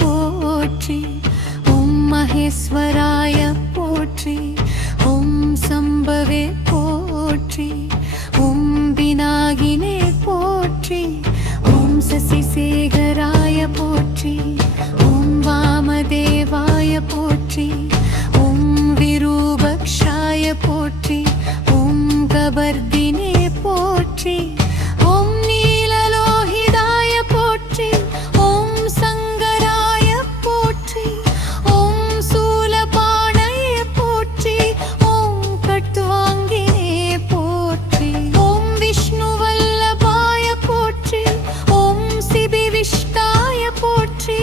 போற்றி. ஓம் மகேஸ்வராய போற்றி. ஓம் சம்பவே போற்றி. ஓம் விநாயகினே போற்றி. ஓம் சசிசேகராய போற்றி. ஓம் வாமதேவாய போற்றி. ஓம் விரூபக்ஷாய போற்றி. ஓம் கபர்தினே போற்றி. ஓம் நீலலோகிதாய போற்றி. ஓம் சங்கராய போற்றி. ஓம் சூலபாணயே போற்றி. ஓம் கட்வாங்கினே போற்றி. ஓம் விஷ்ணுவல்லபாய போற்றி. ஓம் சிபிவிஷ்டாய போற்றி.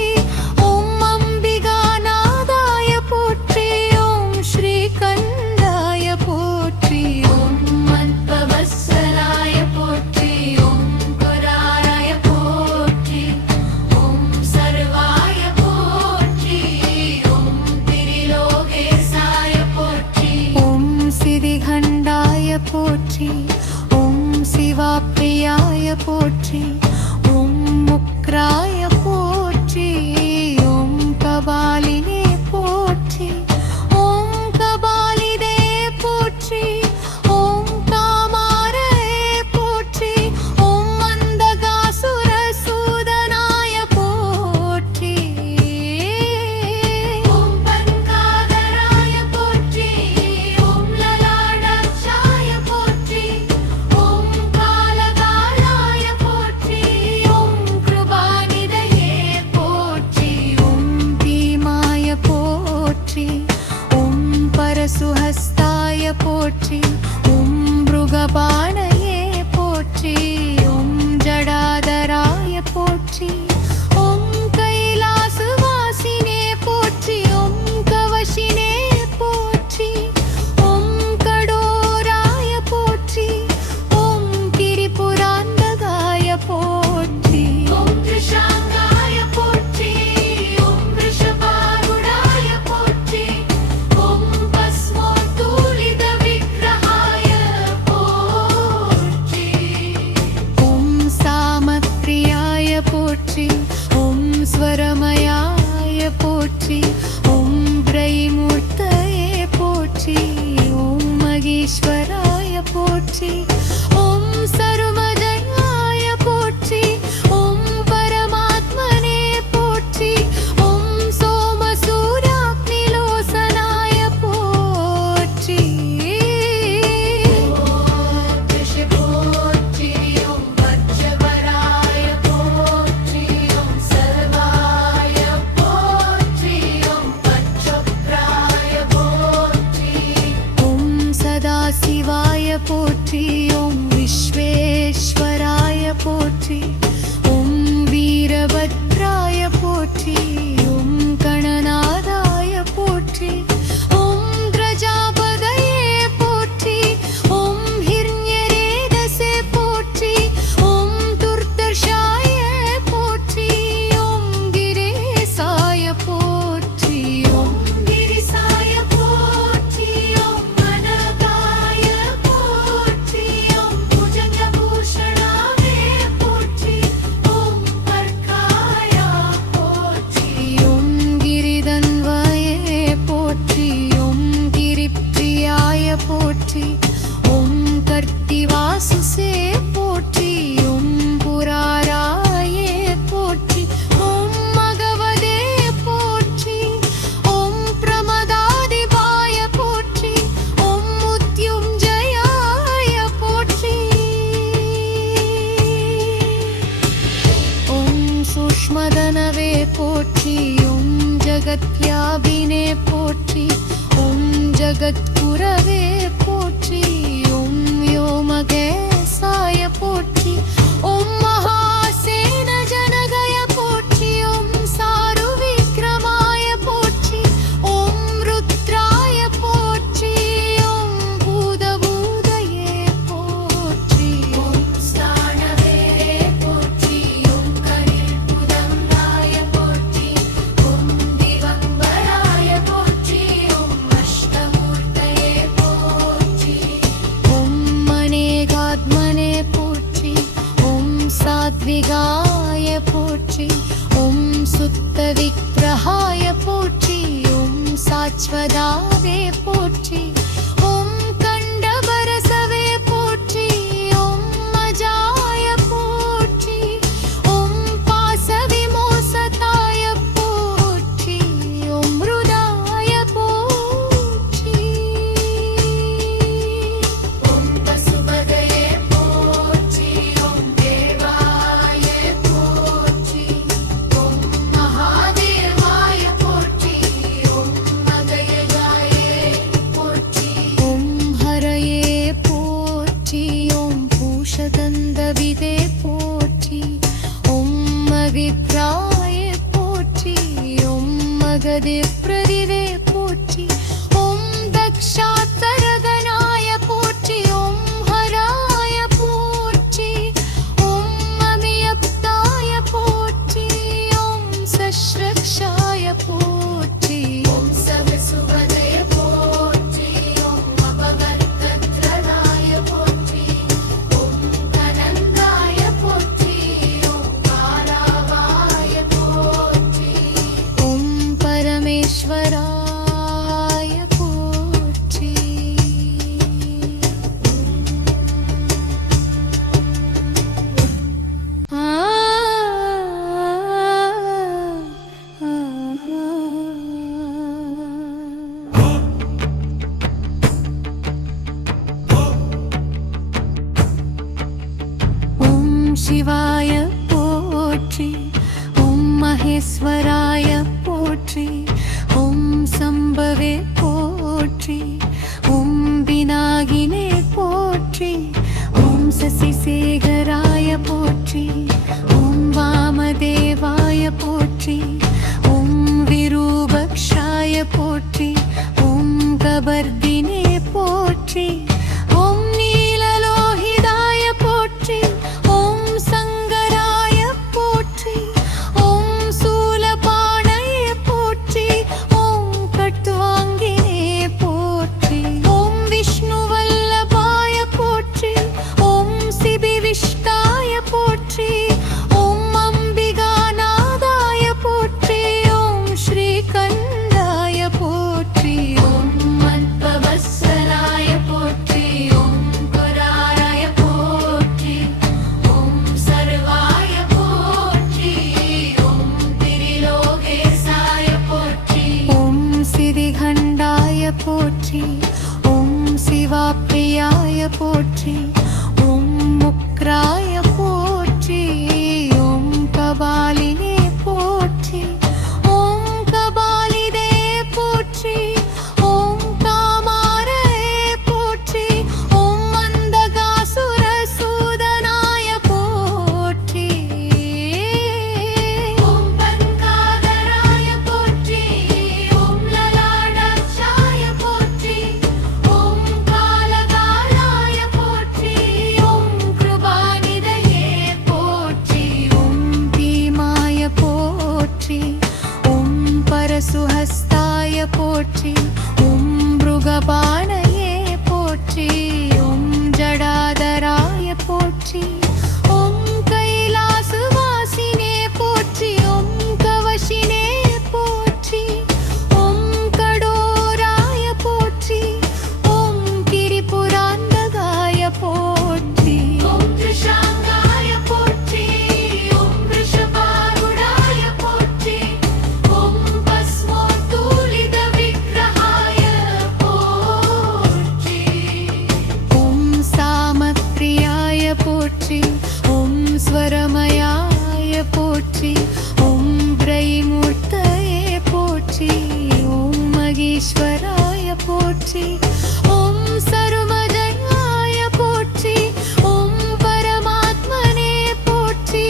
ஓம் அம்பிகாநாதாய போற்றி. ஓம் ஸ்ரீகண்டாய போற்றி. ஓம் மத்பவத்சலாய போற்றி. ஓம் குராராய போற்றி. ஓம் சர்வாய போற்றி. ஓம் திரிலோகேசாய போற்றி. ஓம் சிதிகண்டாய போற்றி. ஓம் சிவாப்ரியாய போற்றி. ஓம் முக்ராய போற்றி. ஓம் கபாலினே போற்றி. ஓம் கபாலிதே போற்றி. ஓம் காமாரயே போற்றி. ஓம் மந்தகாசுர சூதனாய போற்றி. ஓம் பன்காதராய போற்றி. ஓம் லலாடாட்சாய போற்றி. ஓம் காலகாலாய போற்றி. ஓம் கிருபாநிதயே போற்றி. ஓம் பீமாய போற்றி. ஓம் பரசுஹஸ்தாய போற்றி. ஓம் மிருகபாணயே போற்றி. ஓம் ஜடாதராய போற்றி. ஓம் கைலாசவாசினே போற்றி. ஓம் கவசினே போற்றி. ஓம் கடோராய போற்றி. ஓம் கிரிபுராந்தகாய போற்றி. ஓம் திரிஷாங்காய போற்றி. ஓம் ரிஷபாரூடாய போற்றி. ஓம் பஸ்மோத்தூலித விக்கிரகாய போற்றி. ஓம் சாமப்ரியாய போற்றி. ஓம் ஸ்வரமயாய போற்றி. ஓம் பிரைமூர்த்தயே போற்றி. ஓம் மகேஸ்வராய போற்றி. ஓம் சர்வஜயாய போற்றி. ஓம் பரமாத்மனே போற்றி. ஓம் சோமசூராக்னிலோசனாய போற்றி. ஓம் ரிஷி போற்றி. ஓம் வஜ்ரவராய போற்றி. ஓம் சர்வாய போற்றி. ஓம் வஜ்ரப்ராய போற்றி. ஓம் சதாசிவாய போற்றி. ஓம் விஸ்வேஸ்வராய போற்றி. ஓம் வீரபத்ராய போற்றி. ஓம் கணநாதாய போற்றி. ஓம் பிரஜாபதயே போற்றி. ஓம் ஹிரண்யரேதஸே போற்றி. ஓம் துர்தர்ஷாய போற்றி. ஓம் கிரேசாய போற்றி. ஓம் கிரிசாய போற்றி. ஓம் மனகாய போற்றி. ஓம் புஜங்கபூஷணாவே போற்றி. ஓம் பர்காய போற்றி. ஓம் கிரிதன்வயே போற்றி. ஓம் கிரிப்ரியாய போற்றி. ஓம் கர்த்திவாசுசே போற்றி. ஓம் புராராயே போற்றி. ஓம் மகவதே போற்றி. ஓம் பிரமதாதிபாய போற்றி. ஓம் முத்யுஞ்சயாய போற்றி. ஓம் சூக்ஷ்மதனவே போற்றி. ஓம் ஜகத்யாபினே போற்றி. ஓம் ஜகத்குரவே போற்றி. ஓம் व्योमकेशाय போற்றி. ஓம் மகாசேன ஜனகய போற்றி. ஓம் சாரு விக்ரமாய போற்றி. ஓம் ருத்ராய போற்றி. ஓம் பூதபூதயே போற்றி. ஓம் ஸ்தானவே போற்றி. ஓம் கரில்புதங்காய போற்றி. ஓம் திவம்பராய போற்றி. ஓம் அஷ்டமூர்த்தயே போற்றி. ஓம் மனேகாத்மனே போற்றி. ஓம் சாத் விஸ்வதாவே போற்றி. ஓம் கண்டபரசவே போற்றி. ஓம் அஜாய போற்றி. ஓம் பாசவிமோசதாய போற்றி. ஓம் ருதாய போற்றி. ஓம் பசுபதயே போற்றி. ஓம் தேவாய போற்றி. ஓம் மகாதேவாய போற்றி. ஓம் மகயஜாயே போற்றி. ஓம் ஹரயே போற்றி. ஓம் பூஷகந்தவிதே போற்றி. ஓம் மவித்ராய போற்றி. ஓம் மகதே பிரதிவே போற்றி. ஓம் தக்ஷாத்சரகனாய போற்றி. ஓம் ஹராய போற்றி. ஓம் அமியப்தாய போற்றி. ஓம் சஸ்ரக்ஷாய போற்றி. ஓம் சவசுவதய போற்றி. ஓம் அபவர்த்தத்ரதாய போற்றி. ஓம் கனந்தாய போற்றி. ஓம் காலாவாய போற்றி. ஓம் பரமேஸ்வராய போற்றி. ஓம் சிவாய போற்றி. ஓம் மகேஸ்வராய போற்றி. ஓம் சம்பவே போற்றி. ஓம் விநாகினே போற்றி. ஓம் சசிசேகராய போற்றி. ஓம் வாமதேவாய போற்றி. ஓம் விரூபக்ஷாய போற்றி. ஓம் கபர்தினே போற்றி. ஓம் நீலலோகிதாய போற்றி. ஓம் சங்கராய போற்றி. ஓம் சூலபாணயே போற்றி. ஓம் கட்வாங்கினே போற்றி. ஓம் விஷ்ணுவல்லபாய போற்றி. ஓம் சிபிவிஷ்டாய போற்றி. ஓம் அம்பிகாநாதாய போற்றி. ஓம் ஸ்ரீகண்டாய போற்றி. ஓம் மத்பவத்சலாய போற்றி. ஓம் குராராய போற்றி. ஓம் சர்வாய போற்றி. ஓம் திரிலோகேசாய போற்றி. ஓம் சிதிகண்டாய போற்றி. ஓம் சிவாப்ரியாய போற்றி. ஓம் முக்ராய போற்றி. ஓம் கபாலினே போற்றி. ஓம் கபாலிதே போற்றி. ஓம் காமாரே போற்றி. ஓம் மந்தகாசுர சூதனாய போற்றி. ஓம் பன்காதராய போற்றி. ஓம் லலாடாட்சாய போற்றி. ஓம் காலகாலாய போற்றி. ஓம் கிருபாநிதயே போற்றி. ஓம் பீமாய போற்றி. ஓம் பரசுஹஸ்தாய போற்றி. ஓம் மிருகபாணயே போற்றி. ஓம் ஜடாதராய போற்றி. ஓம் கைலாசவாசினே போற்றி. ஓம் கவசினே போற்றி. ஓம் கடோராய போற்றி. ஓம் கிரிபுராந்தகாய போற்றி. ஓம் திரிஷாங்காய போற்றி. ஓம் ரிஷபாரூடாய போற்றி. ஓம் பஸ்மோத்தூலித விக்கிரகாய போற்றி. ஓம் சாமப்ரியாய போற்றி. ஓம் ஸ்வரமயாய போற்றி. ஓம் பிரைமூர்த்தயே போற்றி. ஓம் மகேஸ்வராய போற்றி. ஓம் சர்வஜயாய போற்றி. ஓம் பரமாத்மனே போற்றி.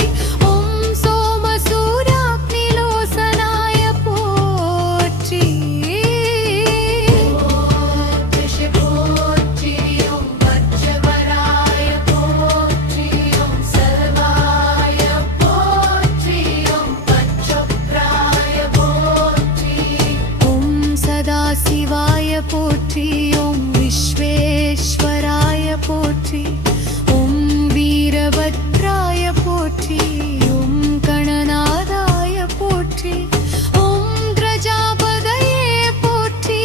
ஓம் சோமசூராக்னிலோசனாய போற்றி. ஓம் ரிஷி போற்றி. ஓம் வஜ்ரவராய போற்றி. ஓம் சர்வாய போற்றி. ஓம் பச்சக்ராய போற்றி. ஓம் சதாசிவாய போற்றி. ஓம் விஸ்வேஸ்வராய போற்றி. ஓம் வீரபத்ராய போற்றி. ஓம் கணநாதாய போற்றி. ஓம் கிரஜாபதயே போற்றி.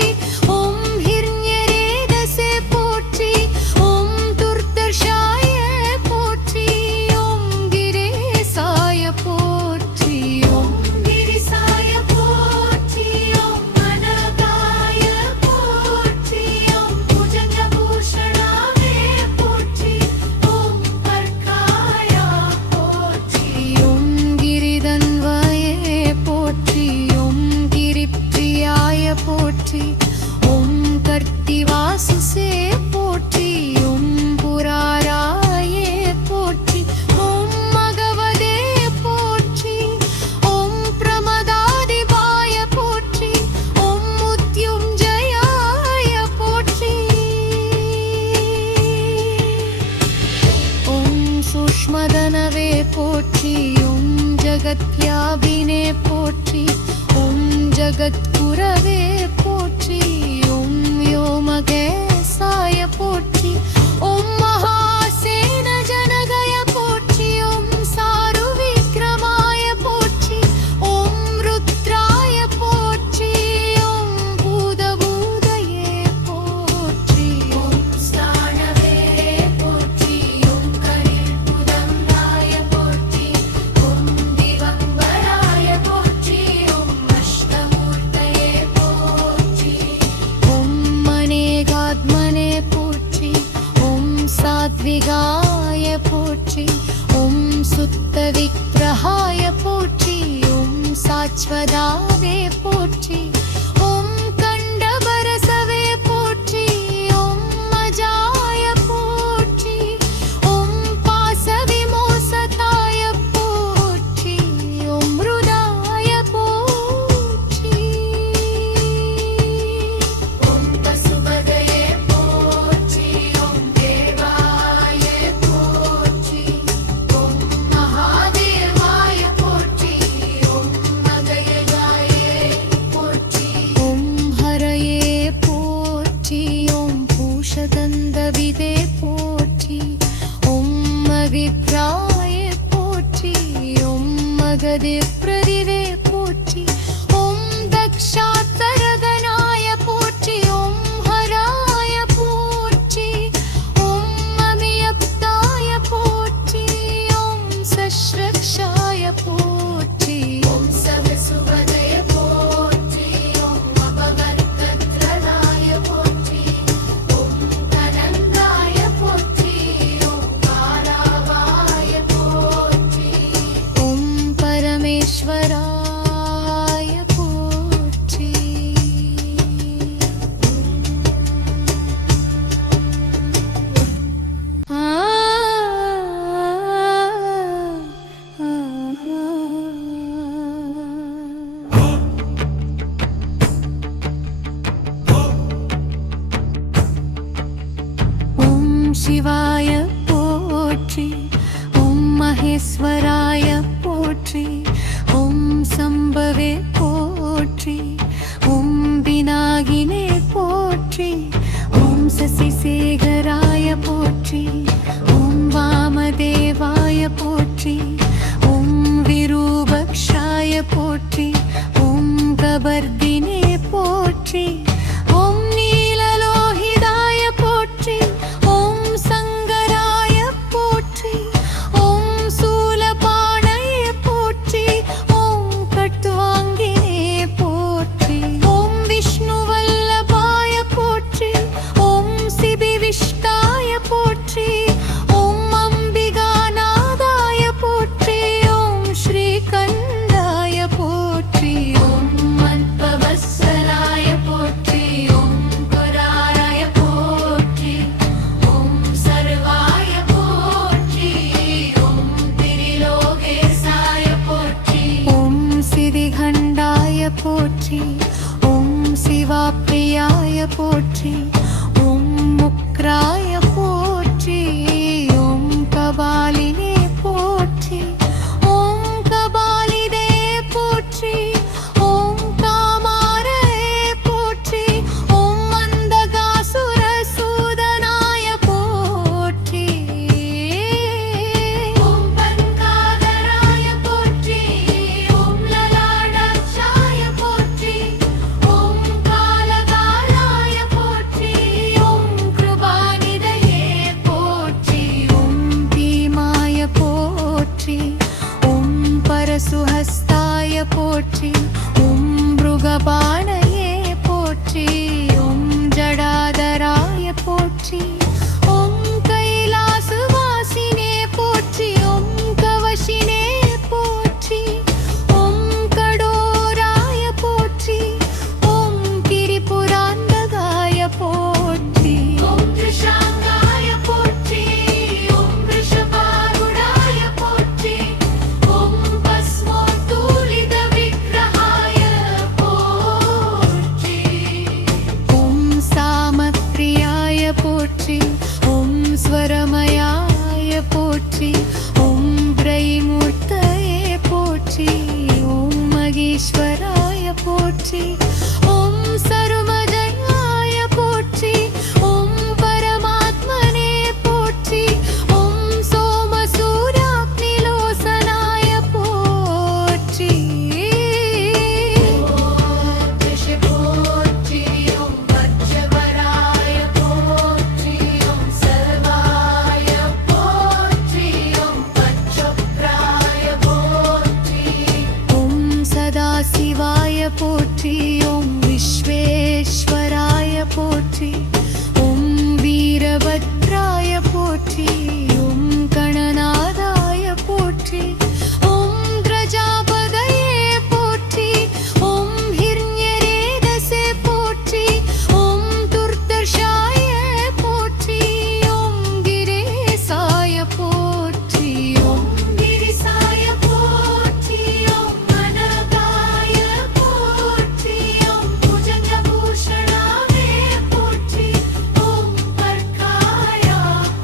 सात्विगाय पोट्रि ॐ सुत्तविग्रहाय पोट्रि ॐ साच्वदावे पोट्रि ॐ कण्डबरसवे पोट्रि ॐ अजाय पोट्रि ॐ पासविमोसताय पोट्रि ॐ मृदाय पोट्रि ॐ पशुपतये पोट्रि ॐ देवाय पोट्रि ॐ महादेवाय पोट्रि ॐ अगयजाय पोट्रि ॐ हरये पोट्रि ॐ भूषगन्धविदे पोट्रि ॐ अविप्राय पोट्रि ॐ मगधिप्रदिवे पोट्रि ॐ दक्षात्तरगणाय पोट्रि ॐ हराय पोट्रि ॐ अमियप्ताय पोट्रि ॐ सश्रक्षाय पोट्रि ॐ सहसुवदय पोट्रि ॐ अपवर्गत्रदाय पोट्रि ॐ तनङ्गाय पोट्रि ॐ कारावाय पोट्रि ॐ परमेश्वराय पोट्रि ॐ शिवाय पोट्रि ॐ महेश्वराय पोट्रि ॐ शम्भवे पोट्रि ॐ विनागिने पोट्रि ॐ शशिशेखराय पोट्रि ॐ वामदेवाय पोट्रि ॐ विरूपक्षाय पोट्रि ॐ कबर्दिने पोट्रि ॐ नीललोहिताय पोट्रि ॐ सङ्गराय पोट्रि ॐ शूलपाणये पोट्रि ॐ कट्वाङ्गिने पोट्रि ॐ विष्णुवल्लभाय पोट्रि ॐ शिबिविष्टाय पोट्रि ॐ अम्बिकानाथाय पोट्रि ॐ श्रीकण्ठाय पोट्रि ॐ मन्त्रवत्सलाय पोट्रि ॐ पुराराय पोट्रि ॐ सर्वाय पोट्रि ॐ त्रिलोकेशाय पोट्रि ॐ सिद्धिखण्डाय पोट्रि ॐ शिवप्रियाय पोट्रि ॐ मुक्राय पोट्रि ॐ कपालिने पोट्रि ॐ कपालिदे पोट्रि ॐ कामारये पोट्रि ॐ मन्दगासुरसूदनाय पोट्रि ॐ पङ्काधराय पोट्रि ॐ ललाटाक्षाय पोट्रि ॐ कालकालाय पोट्रि ॐ कृपानिधये पोट्रि ॐ भीमाय पोट्रि ॐ परशुहस्ताय पोट्रि ॐ मृगपाणये पोट्रि ॐ जडाधराय पोट्रि ॐ कैलासवासिने पोट्रि ॐ कवशिने पोट्रि ॐ कडोराय पोट्रि ॐ गिरिपुरान्तकाय पोट्रि ॐ त्रिशाङ्गाय पोट्रि ॐ वृषभारूढाय पोट्रि ॐ भस्मोत्तोलितविग्रहाय पोट्रि ॐ सामप्रियाय पोट्रि ॐ स्वरमयाय पोट्रि ॐ ब्रह्मूर्तये पोट्रि ॐ महेश्वराय पोट्रि ॐ सर्वजयाय पोट्रि ॐ परमात्मने पोट्रि ॐ सोमसूर्याग्निलोचनाय पोट्रि पोट्रि ॐ वज्रवराय पोट्रि ॐ सर्वाय पोट्रि ॐ वज्रप्राय पोट्रि ॐ सदाशिवाय पोट्रि ॐ विश्वेश्वराय पोट्रि ॐ वीरभद्रा கணேசாய போற்றி ஓம் கணநாதாய போற்றி ஓம் கிரஜாபதயே போற்றி ஓம் ஹிரண்யரேதசே போற்றி ஓம் துர்தர்ஷாய போற்றி ஓம் கிரேசாய போற்றி ஓம் கிரிசாய போற்றி ஓம் அனகாய போற்றி ஓம் புஜங்கபூஷணாவே போற்றி ஓம் பர்காய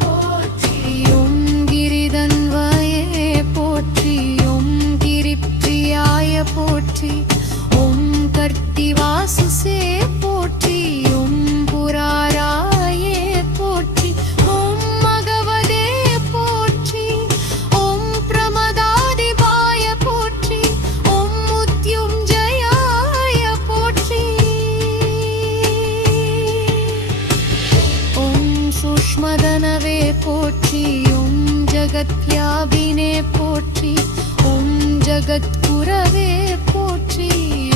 போற்றி ஓம் கிரிதன்வயே போற்றி ஓம் கிரிப்ரியாய போற்றி ஓம் கர்த்திவாசுசே போற்றி ஓம் புராராயே போற்றி ஓம் மகவதே போற்றி ஓம் பிரமதாதிபாய போற்றி ஓம் முத்யுஞ்சயாய போற்றி ஓம் சூக்ஷ்மதனவே போற்றி ஓம் ஜகத்யாபினே போற்றி ஓம் ஜகத்குரவே போற்றி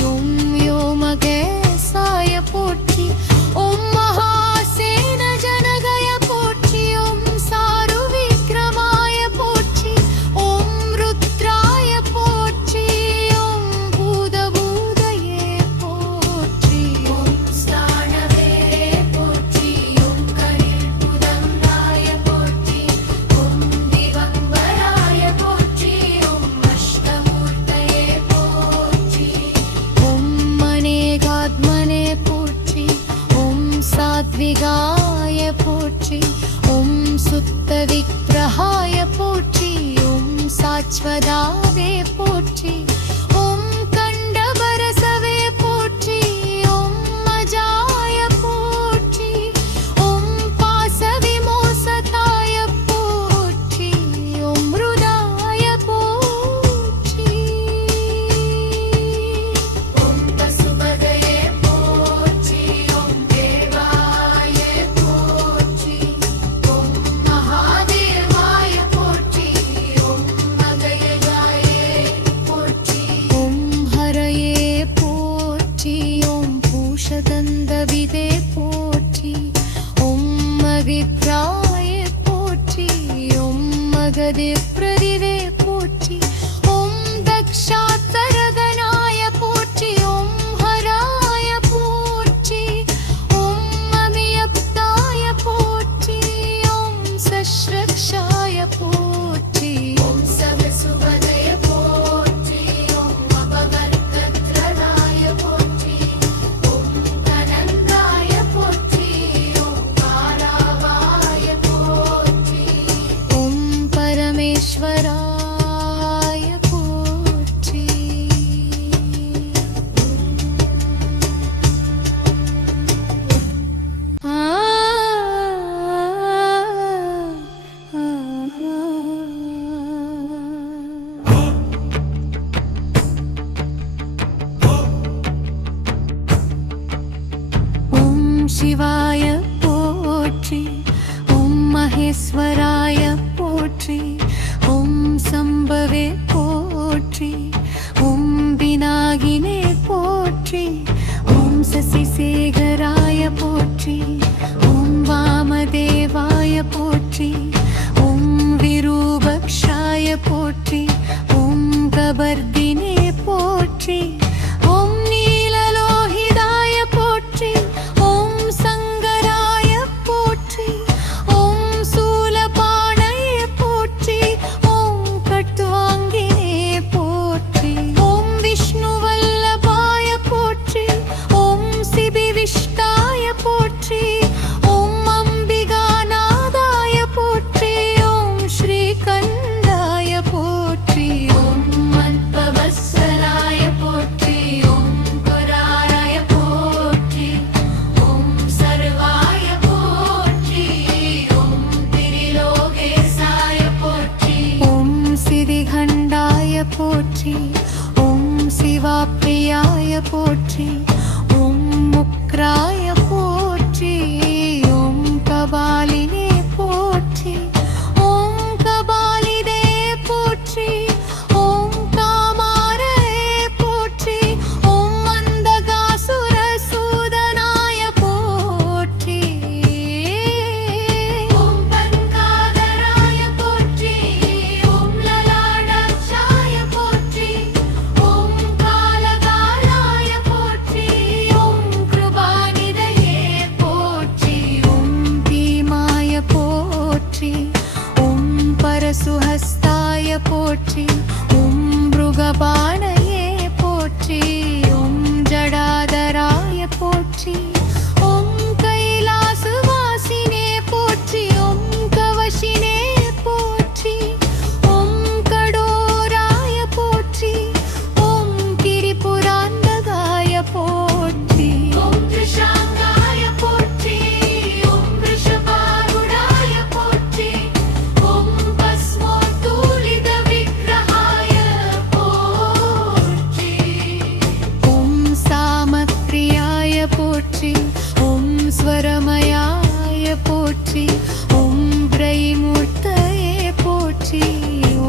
ஓம் வ்யோமகேசாய போற்றி ஓம் மகாசேன ஜனகய போற்றி ஓம் சாரு விக்ரமாய போற்றி ஓம் ருத்ராய போற்றி ஓம் பூதபூதயே போற்றி ஓம் ஸ்தானவே போற்றி ஓம் கரிர்புதங்காய போற்றி ஓம் திகம்பராய போற்றி ஓம் அஷ்டமூர்த்தயே போற்றி ஓம் மனேகாத்மனே போற்றி ஓம் சாத்விகாய போற்றி ஓம் சுத்த விக்ரகாய போற்றி ஓம் சாச்வதாவே போற்றி ஓம் கண்டபரசவே போற்றி ஓம் அஜாய போற்றி ஓம் பாசவிமோசதாய போற்றி ஓம் மிருதாய போற்றி ஓம் பசுபதயே போற்றி ஓம் தேவாய போற்றி ஓம் மகாதேவாய போற்றி ஓம் மகயஜாயே போற்றி ஓம் ஹரயே போற்றி ஓம் பூஷதந்தவிதே போற்றி ஓம் மகித்ராய போற்றி ஓம் மகதே பிரதிவே போற்றி ஓம் தக்ஷாத்தரகனாய போற்றி ஓம் ஹராய போற்றி ஓம் அமியப்தாய போற்றி ஓம் சஸ்ரக்ஷாய போற்றி ஓம் சகசுபதய போற்றி ஓம் அபவர்த்தத்ரதாய போற்றி ஓம் கனந்தாய போற்றி ஓம் காராவாய போற்றி ஓம் பரமேஸ்வராய போற்றி ஓம் சிவாய போற்றி ஓம் மகேஸ்வராய போற்றி ஓம் சம்பவே போற்றி ஓம் விநாகினே போற்றி ஓம் சசிசேகராய போற்றி ஓம் வாமதேவாய போற்றி ஓம் விரூபக்ஷாய போற்றி ஓம் கபர்தினே போற்றி ஓம் நீலலோகிதாய போற்றி ஓம் சங்கராய போற்றி ஓம் சூலபாணய போற்றி ஓம் கட்வாங்கினே போற்றி ஓம் விஷ்ணுவல்லபாய போற்றி ஓம் சிபிவிஷ்டாய போற்றி ஓம் அம்பிகாநாதாய போற்றி ஓம் ஸ்ரீகண்டாய போற்றி ஓம் மத்பவத்சலாய போற்றி ஓம் புராராய போற்றி ஓம் சர்வாய போற்றி ஓம் திரிலோகேசாய போற்றி ஓம் சிதிகண்டாய போற்றி ஓம் சிவாப்ரியாய போற்றி ஓம் முக்ராய போற்றி ஓம் கபாலினே போற்றி ஓம் கபாலிதே போற்றி ஓம் காமாரே போற்றி ஓம் மந்தகாசுர சூதனாய போற்றி ஓம் போற்றி ஓம் பிரைமூர்த்தயே போற்றி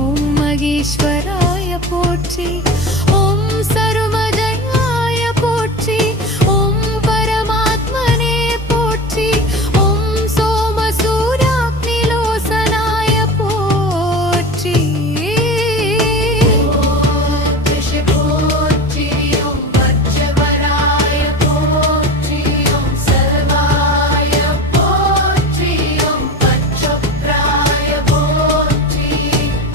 ஓம் மகேஸ்வராய போற்றி ஓம் சர்வஜயாய போற்றி ஓம் பரமாத்மனே போற்றி ஓம் சோமசூராக்னிலோசனாய போற்றி ஓம் வஜ்ரவராய போற்றி ஓம் சர்வாய போற்றி ஓம் பச்சப்ராய போற்றி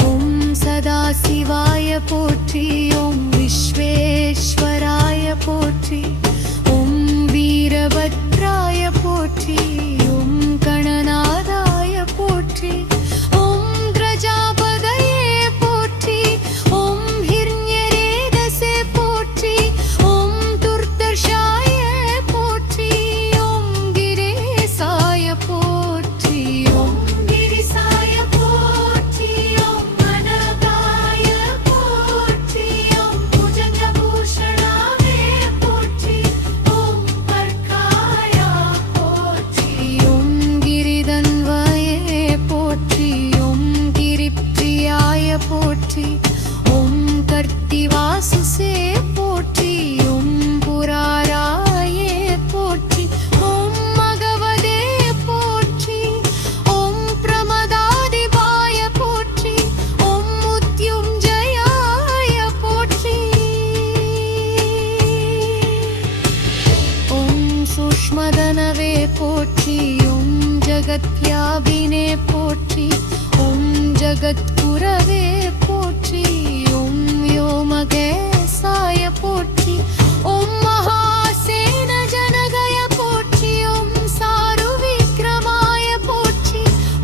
ஓம் சதாசிவாய போற்றி ஓம் விஸ்வேஸ்வராய போற்றி ஓம் வீரபத்ராய போற்றி ஓம் கணநாதாய போற்றி ஓம் கிரஜாபதயே போற்றி ஓம் ஹிரண்யரேதசே போற்றி ஓம் துர்தர்ஷாய போற்றி ஓம் கிரேசாய போற்றி ஓம் கிரிசாய போற்றி ஓம் மனகாய போற்றி ஓம் புஜங்கபூஷணாவே போற்றி ஓம் பர்காய போற்றி ஓம் கிரிதன்வயே போற்றி ஓம் கிரிப்ரியாய போற்றி ஓம் கர்த்திவாசுசே போற்றி ஓம் புராராயே போற்றி ஓம் மகவதே போற்றி ஓம் பிரமதாதிபாய போற்றி ஓம் முத்யுஞ்சயாய போற்றி ஓம் சூக்ஷ்மதனவே போற்றி ஓம் ஜகத்யாபினே போற்றி ஓம் ஜகத்குரவே போற்றி ஓம் व्योमकेशाय போற்றி ஓம் மகாசேன ஜனகய போற்றி ஓம் சாருவிக்ரமாய போற்றி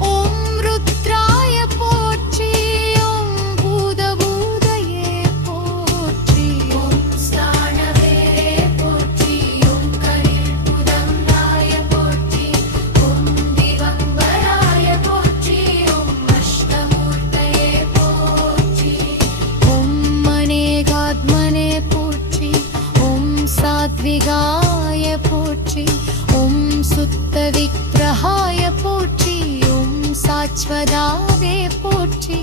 ஓம் ருத்ராய போற்றி ஓம் பூதபூதயே போற்றி ஓம் ஸ்தானவே போற்றி ஓம் கரிபுதங்காய போற்றி ஓம் திகம்பராய போற்றி ஓம் அஷ்டமூர்த்தயே போற்றி ஓம் மனேகாத்மனே போற்றி ஓம் சாத்விகாய போற்றி ஓம் சுத்தவிக்ரகாய போற்றி ஓம் சாச்வதாவே போற்றி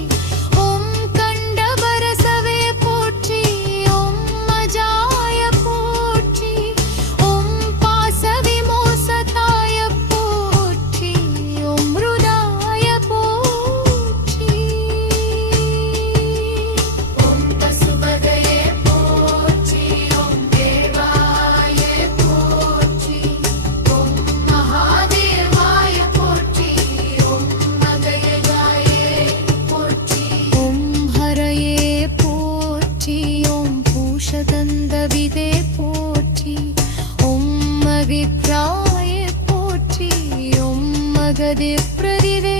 ஓம் கண்டபரசவே போற்றி ஓம் மஜாய போற்றி ஓம் பாசவிமோசதாய போற்றி ஓம் ருதாய போற்றி ஓம் பசுபதயே போற்றி ஓம் தேவாய போற்றி ஓம் மகாதேவாய போற்றி ஓம் மகயஜாய போற்றி ஓம் ஹரயே போற்றி ஓம் பூஷதந்தவிதே போற்றி ஓம் மகித்ராய போற்றி ஓம் மகதே பிரதிவே